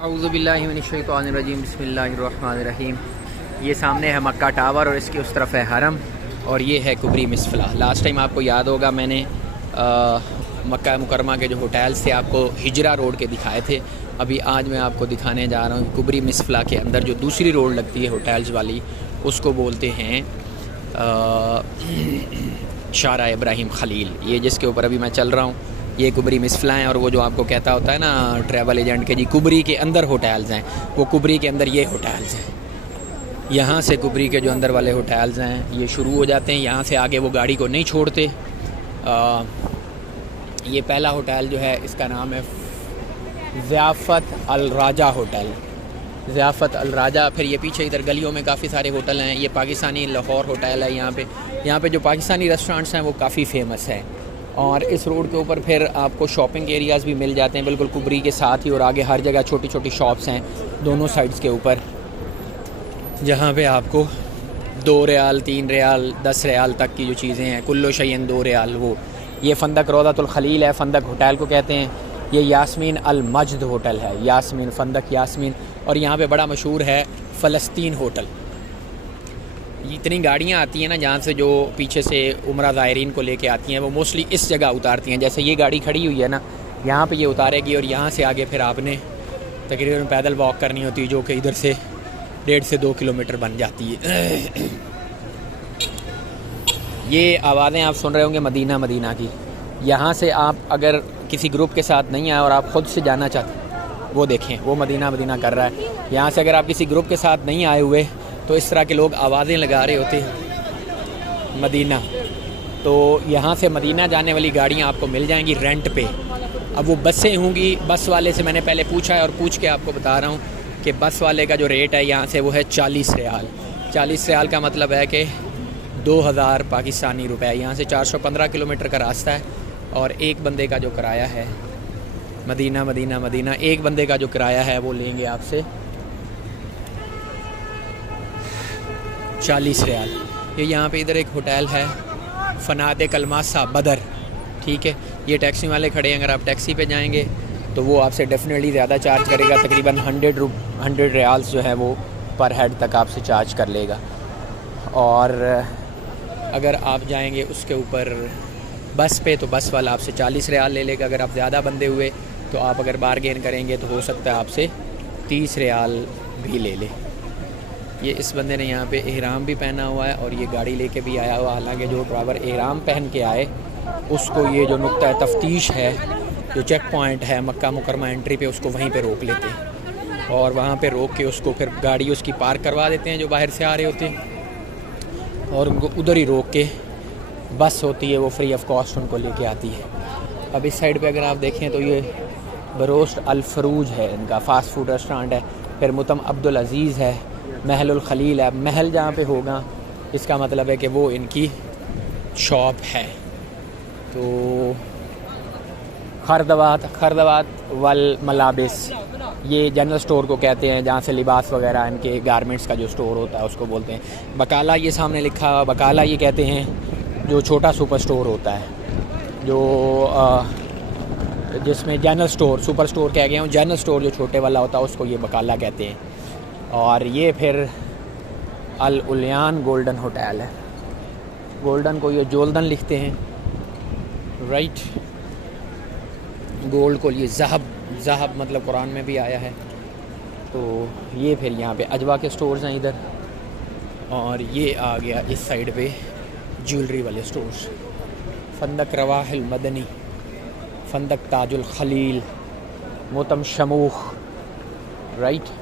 औज़ुबिल्लाहिमिनश्शैतानिर्रजीम बिस्मिल्लाहिर्रहमानिर्रहीम। ये सामने है मक्का टावर और इसकी उस तरफ है हरम और ये है कुबरी मिसफला। लास्ट टाइम आपको याद होगा मैंने मक्का मुकरमा के जो होटल्स थे आपको हिजरा रोड के दिखाए थे। अभी आज मैं आपको दिखाने जा रहा हूँ कुबरी मिसफला के अंदर जो दूसरी रोड लगती है होटल्स वाली, उसको बोलते हैं शारा इब्राहिम खलील। ये जिसके ऊपर अभी मैं चल रहा हूँ ये कुबरी मिसफला हैं। और वो जो आपको कहता होता है ना ट्रैवल एजेंट के जी कुबरी के अंदर होटल्स हैं, वो कुबरी के अंदर ये होटल्स हैं। यहाँ से कुबरी के जो अंदर वाले होटल्स हैं ये शुरू हो जाते हैं, यहाँ से आगे वो गाड़ी को नहीं छोड़ते। ये पहला होटल जो है इसका नाम है ज़ियाफ़त अल राजा होटल, ज़ियाफ़त अल राजा। फिर ये पीछे इधर गलियों में काफ़ी सारे होटल हैं। ये पाकिस्तानी लाहौर होटल है। यहाँ पे जो पाकिस्तानी रेस्टोरेंट्स हैं वो काफ़ी फेमस है। और इस रोड के ऊपर फिर आपको शॉपिंग एरियाज़ भी मिल जाते हैं बिल्कुल कुबरी के साथ ही, और आगे हर जगह छोटी छोटी शॉप्स हैं दोनों साइड्स के ऊपर, जहाँ पे आपको 2 रियाल 3 रियाल 10 रियाल तक की जो चीज़ें हैं कुल्लो शयन 2 रियाल। वो ये फंदक रोज़ातुल खलील है, फंदक होटल को कहते हैं। ये यास्मीन अल मजद होटल है, यास्मीन फंदक यास्मीन। और यहाँ पे बड़ा मशहूर है फ़लस्तीन होटल। इतनी गाड़ियाँ आती हैं ना जहाँ से जो पीछे से उम्रा ज़ायरीन को लेके आती हैं वो मोस्टली इस जगह उतारती हैं। जैसे ये गाड़ी खड़ी हुई है ना, यहाँ पे ये उतारेगी और यहाँ से आगे फिर आपने तकरीबन पैदल वॉक करनी होती है, जो कि इधर से 1.5 से 2 किलोमीटर बन जाती है। ये आवाज़ें आप सुन रहे होंगे मदीना की। यहाँ से आप अगर किसी ग्रुप के साथ नहीं आए और आप ख़ुद से जाना चाहते, वो देखें वो मदीना कर रहा है। यहाँ से अगर आप किसी ग्रुप के साथ नहीं आए हुए तो इस तरह के लोग आवाज़ें लगा रहे होते हैं मदीना। तो यहाँ से मदीना जाने वाली गाड़ियाँ आपको मिल जाएंगी रेंट पे। अब वो बसें होंगी, बस वाले से मैंने पहले पूछा है और पूछ के आपको बता रहा हूँ कि बस वाले का जो रेट है यहाँ से वो है 40 रियाल। 40 रियाल का मतलब है कि 2000 पाकिस्तानी रुपये। यहाँ से 415 किलोमीटर का रास्ता है और एक बंदे का जो किराया है मदीना एक बंदे का जो किराया है वो लेंगे आपसे 40 रियाल। ये यहाँ पे इधर एक होटल है फनाद कलमासा बदर, ठीक है। ये टैक्सी वाले खड़े हैं, अगर आप टैक्सी पे जाएंगे तो वो आपसे डेफिनेटली ज़्यादा चार्ज करेगा। तकरीबन 100 रियाल्स जो है वो पर हेड तक आपसे चार्ज कर लेगा। और अगर आप जाएंगे उसके ऊपर बस पे तो बस वाला आपसे 40 रियाल ले लेगा। अगर आप ज़्यादा बंदे हुए तो आप अगर बारगेन करेंगे तो हो सकता है आपसे 30 रियाल भी ले ले। ये इस बंदे ने यहाँ पे एहराम भी पहना हुआ है और ये गाड़ी लेके भी आया हुआ। हालांकि जो ड्राइवर एहराम पहन के आए उसको ये जो नुक्ता तफ्तीश है, जो चेक पॉइंट है मक्का मुकरमा एंट्री पे, उसको वहीं पे रोक लेते हैं और वहाँ पे रोक के उसको फिर गाड़ी उसकी पार्क करवा देते हैं जो बाहर से आ रहे होते हैं, और उनको उधर ही रोक के बस होती है वो फ्री ऑफ कॉस्ट उनको लेके आती है। अब इस साइड पे अगर आप देखें तो ये बरोस्ट अल फरूज है, इनका फ़ास्ट फूड रेस्टोरेंट है। फिर मुतम अब्दुल अज़ीज़ है, महल उल खलील है। महल जहाँ पे होगा इसका मतलब है कि वो इनकी शॉप है। तो खरदवात वल मलाबिस, ये जनरल स्टोर को कहते हैं जहाँ से लिबास वगैरह इनके गारमेंट्स का जो स्टोर होता है उसको बोलते हैं। बकाला ये सामने लिखा, बकाला ये कहते हैं जो छोटा सुपर स्टोर होता है, जो जिसमें जनरल स्टोर, सुपर स्टोर कह गया हूँ, जनरल स्टोर जो छोटे वाला होता है उसको ये बकाला कहते हैं। और ये फिर अल उलियान गोल्डन होटल है। गोल्डन को ये जोल्दन लिखते हैं, राइट। गोल्ड को ये ज़हब मतलब कुरान में भी आया है। तो ये फिर यहाँ पे अजवा के स्टोर्स हैं इधर, और ये आ गया इस साइड पे ज्वेलरी वाले स्टोर्स। फंदक रवाहिल मदनी, फंदक ताजुल खलील, मोतम शमूख, राइट।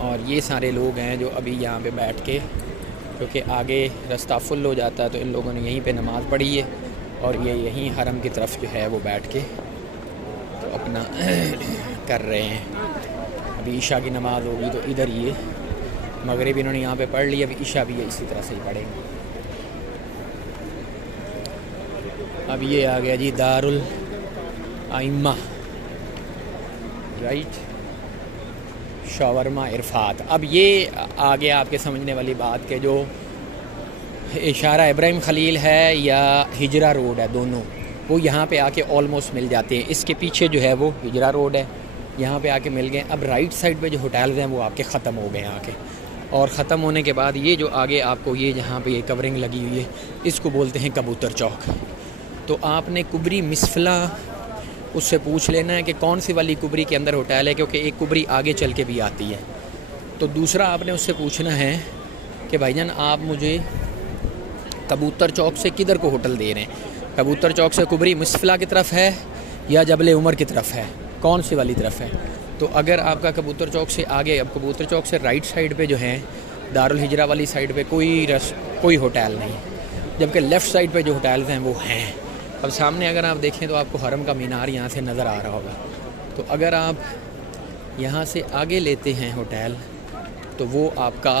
और ये सारे लोग हैं जो अभी यहाँ पे बैठ के, क्योंकि आगे रास्ता फुल हो जाता है तो इन लोगों ने यहीं पे नमाज़ पढ़ी है और ये यहीं हरम की तरफ जो है वो बैठ के तो अपना कर रहे हैं। अभी ईशा की नमाज़ होगी तो इधर ये मगरिब इन्होंने यहाँ पे पढ़ ली, अभी ईशा भी इसी तरह से ही पढ़ेंगे। अब ये आ गया जी दारुल आइम्मा, राइट, शवरमा इरफात। अब ये आ गया आपके समझने वाली बात के जो इशारा इब्राहिम खलील है या हिजरा रोड है, दोनों वो यहाँ पे आके ऑलमोस्ट मिल जाते हैं। इसके पीछे जो है वो हिजरा रोड है यहाँ पे आके मिल गए। अब राइट साइड पे जो होटल्स हैं वो आपके ख़त्म हो गए आके, और ख़त्म होने के बाद ये जो आगे आपको ये जहाँ पे ये कवरिंग लगी हुई है इसको बोलते हैं कबूतर चौक। तो आपने कुबरी मिसफला उससे पूछ लेना है कि कौन सी वाली कुबरी के अंदर होटल है, क्योंकि एक कुबरी आगे चल के भी आती है। तो दूसरा आपने उससे पूछना है कि भाईजान आप मुझे कबूतर चौक से किधर को होटल दे रहे हैं, कबूतर चौक से कुबरी मिसफला की तरफ है या जबल उमर की तरफ है, कौन सी वाली तरफ है। तो अगर आपका कबूतर चौक से आगे, अब कबूतर चौक से राइट साइड पे जो है दारुल हिजरा वाली साइड पे कोई होटल नहीं, जबकि लेफ़्ट साइड पे जो होटल्स हैं वो हैं। अब सामने अगर आप देखें तो आपको हरम का मीनार यहाँ से नज़र आ रहा होगा। तो अगर आप यहाँ से आगे लेते हैं होटल तो वो आपका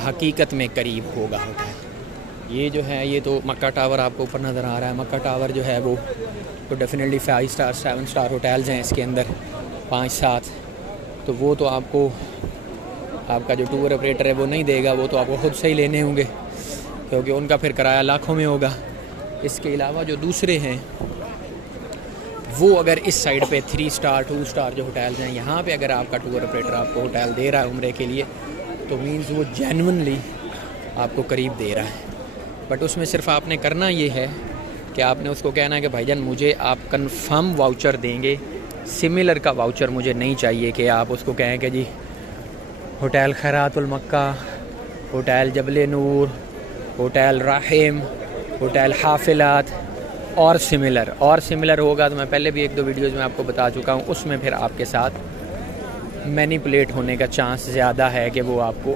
हकीकत में करीब होगा होटल। ये जो है ये तो मक्का टावर आपको ऊपर नज़र आ रहा है। मक्का टावर जो है वो तो डेफिनेटली 5 स्टार 7 स्टार होटल्स हैं इसके अंदर, 5-7। तो वो तो आपको आपका जो टूर ऑपरेटर है वो नहीं देगा, वो तो आपको ख़ुद से ही लेने होंगे, क्योंकि उनका फिर किराया लाखों में होगा। इसके अलावा जो दूसरे हैं वो अगर इस साइड पे 3 स्टार 2 स्टार जो होटल्स हैं, यहाँ पे अगर आपका टूर ऑपरेटर आपको होटल दे रहा है उम्रे के लिए, तो मीन्स वो जेन्युइनली आपको करीब दे रहा है। बट उसमें सिर्फ आपने करना ये है कि आपने उसको कहना है कि भाईजान मुझे आप कंफर्म वाउचर देंगे, सिमिलर का वाउचर मुझे नहीं चाहिए कि आप उसको कहें कि जी होटल खैरातुल मक्का, होटल जबल नूर, होटल राहिम, होटल हाफिलात और सिमिलर होगा। तो मैं पहले भी 1-2 वीडियोज़ में आपको बता चुका हूँ, उसमें फिर आपके साथ मैनिपुलेट होने का चांस ज़्यादा है कि वो आपको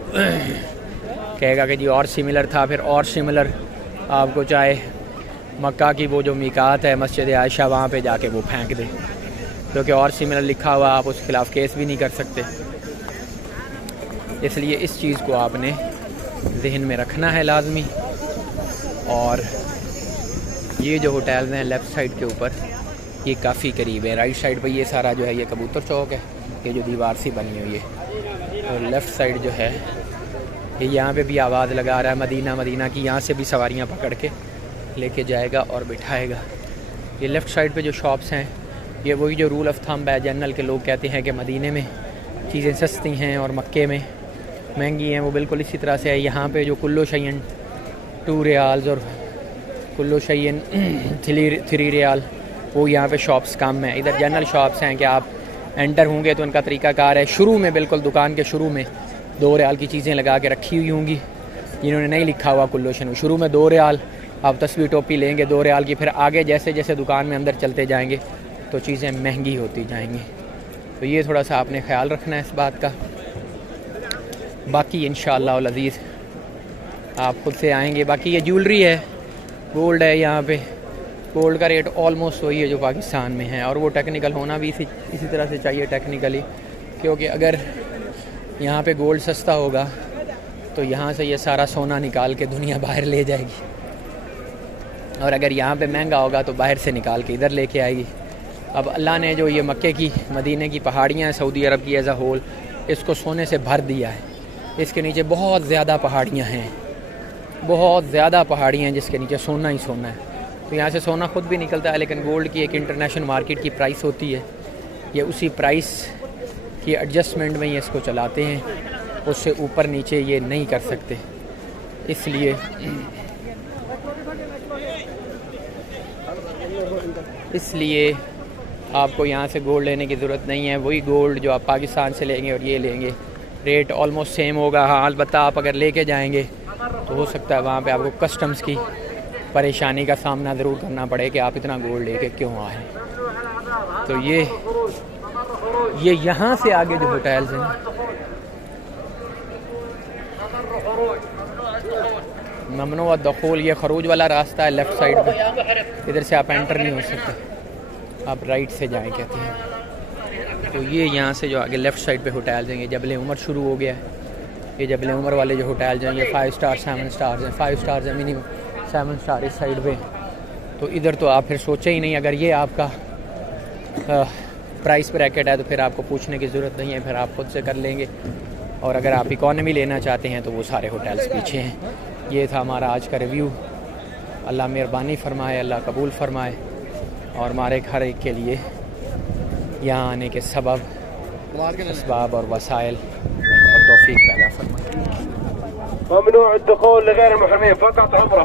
कहेगा कि जी और सिमिलर था, फिर और सिमिलर आपको चाहे मक्का की वो जो मीकात है मस्जिद आयशा वहाँ पे जाके वो फेंक दे, क्योंकि और सिमिलर लिखा हुआ, आप उसके खिलाफ़ केस भी नहीं कर सकते। इसलिए इस चीज़ को आपने जहन में रखना है लाजमी। और ये जो होटल्स हैं लेफ़्ट साइड के ऊपर ये काफ़ी करीब है। राइट साइड पे ये सारा जो है ये कबूतर चौक है, ये जो दीवार सी बनी हुई है। और लेफ़्ट साइड जो है ये यहाँ पे भी आवाज़ लगा रहा है मदीना की, यहाँ से भी सवारियाँ पकड़ के लेके जाएगा और बिठाएगा। ये लेफ़्ट साइड पे जो शॉप्स हैं ये वही जो रूल ऑफ थंब है जनरल के, लोग कहते हैं कि मदीने में चीज़ें सस्ती हैं और मक्के में महंगी हैं, वो बिल्कुल इसी तरह से है। यहाँ पे जो कुल्लो शयन 2 रियाल्स और कुल्लो शयन 3 रियाल, वो यहाँ पे शॉप्स कम हैं। इधर जनरल शॉप्स हैं कि आप एंटर होंगे तो उनका तरीक़ाकार है, शुरू में बिल्कुल दुकान के शुरू में 2 रियाल की चीज़ें लगा के रखी हुई होंगी, जिन्होंने नहीं लिखा हुआ कुल्लो शयन, शुरू में 2 रियाल आप तस्वीर टोपी लेंगे 2 रियाल की, फिर आगे जैसे जैसे दुकान में अंदर चलते जाएंगे तो चीज़ें महंगी होती जाएंगी। तो ये थोड़ा सा आपने ख्याल रखना है इस बात का। बाकी इंशाअल्लाह अज़ीज़ आप खुद से आएंगे। बाकी ये ज्वेलरी है, गोल्ड है, यहाँ पे गोल्ड का रेट ऑलमोस्ट वही है जो पाकिस्तान में है, और वो टेक्निकल होना भी इसी तरह से चाहिए टेक्निकली, क्योंकि अगर यहाँ पे गोल्ड सस्ता होगा तो यहाँ से ये सारा सोना निकाल के दुनिया बाहर ले जाएगी, और अगर यहाँ पे महंगा होगा तो बाहर से निकाल के इधर लेके आएगी। अब अल्लाह ने जो ये मक्के की मदीने की पहाड़ियाँ हैं सऊदी अरब की एज़ अ होल, इसको सोने से भर दिया है। इसके नीचे बहुत ज़्यादा पहाड़ियाँ हैं, बहुत ज़्यादा पहाड़ियाँ हैं जिसके नीचे सोना ही सोना है। तो यहाँ से सोना ख़ुद भी निकलता है, लेकिन गोल्ड की एक इंटरनेशनल मार्केट की प्राइस होती है, ये उसी प्राइस की एडजस्टमेंट में ये इसको चलाते हैं, उससे ऊपर नीचे ये नहीं कर सकते। इसलिए आपको यहाँ से गोल्ड लेने की ज़रूरत नहीं है। वही गोल्ड जो आप पाकिस्तान से लेंगे और ये लेंगे रेट ऑलमोस्ट सेम होगा। हाँ अलबत्ता आप अगर लेके जाएंगे तो हो सकता है वहाँ पे आपको कस्टम्स की परेशानी का सामना ज़रूर करना पड़े कि आप इतना गोल्ड लेके क्यों आए। तो ये यहाँ से आगे जो होटल्स हैं, ममनुअ दखूल, ये खरूज वाला रास्ता है लेफ़्ट साइड पे, इधर से आप एंटर नहीं हो सकते, आप राइट से जाएं कहते हैं। तो ये यहाँ से जो आगे लेफ़्ट साइड पे होटल्स हैं, ये जबल उमर शुरू हो गया है। ये जबल उमर वाले जो होटल्स हैं ये 5 स्टार 7 स्टार्स हैं, 5 स्टार्स हैं मिनिमम, 7 स्टार इस साइड पे। तो इधर तो आप फिर सोचे ही नहीं, अगर ये आपका प्राइस ब्रैकेट है तो फिर आपको पूछने की ज़रूरत नहीं है, फिर आप खुद से कर लेंगे। और अगर आप इकॉनमी लेना चाहते हैं तो वो सारे होटल्स पीछे हैं। ये था हमारा आज का रिव्यू। अल्लाह मेहरबानी फ़रमाए, अल्लाह कबूल फ़रमाए, और हमारे हर एक के लिए यहाँ आने के सबब असबाब और वसाइल और तौफीक पैदा फरमाए। ममनू अद-दुखूल लिगैर मुहर्रिमीन फ़क़त उम्रा।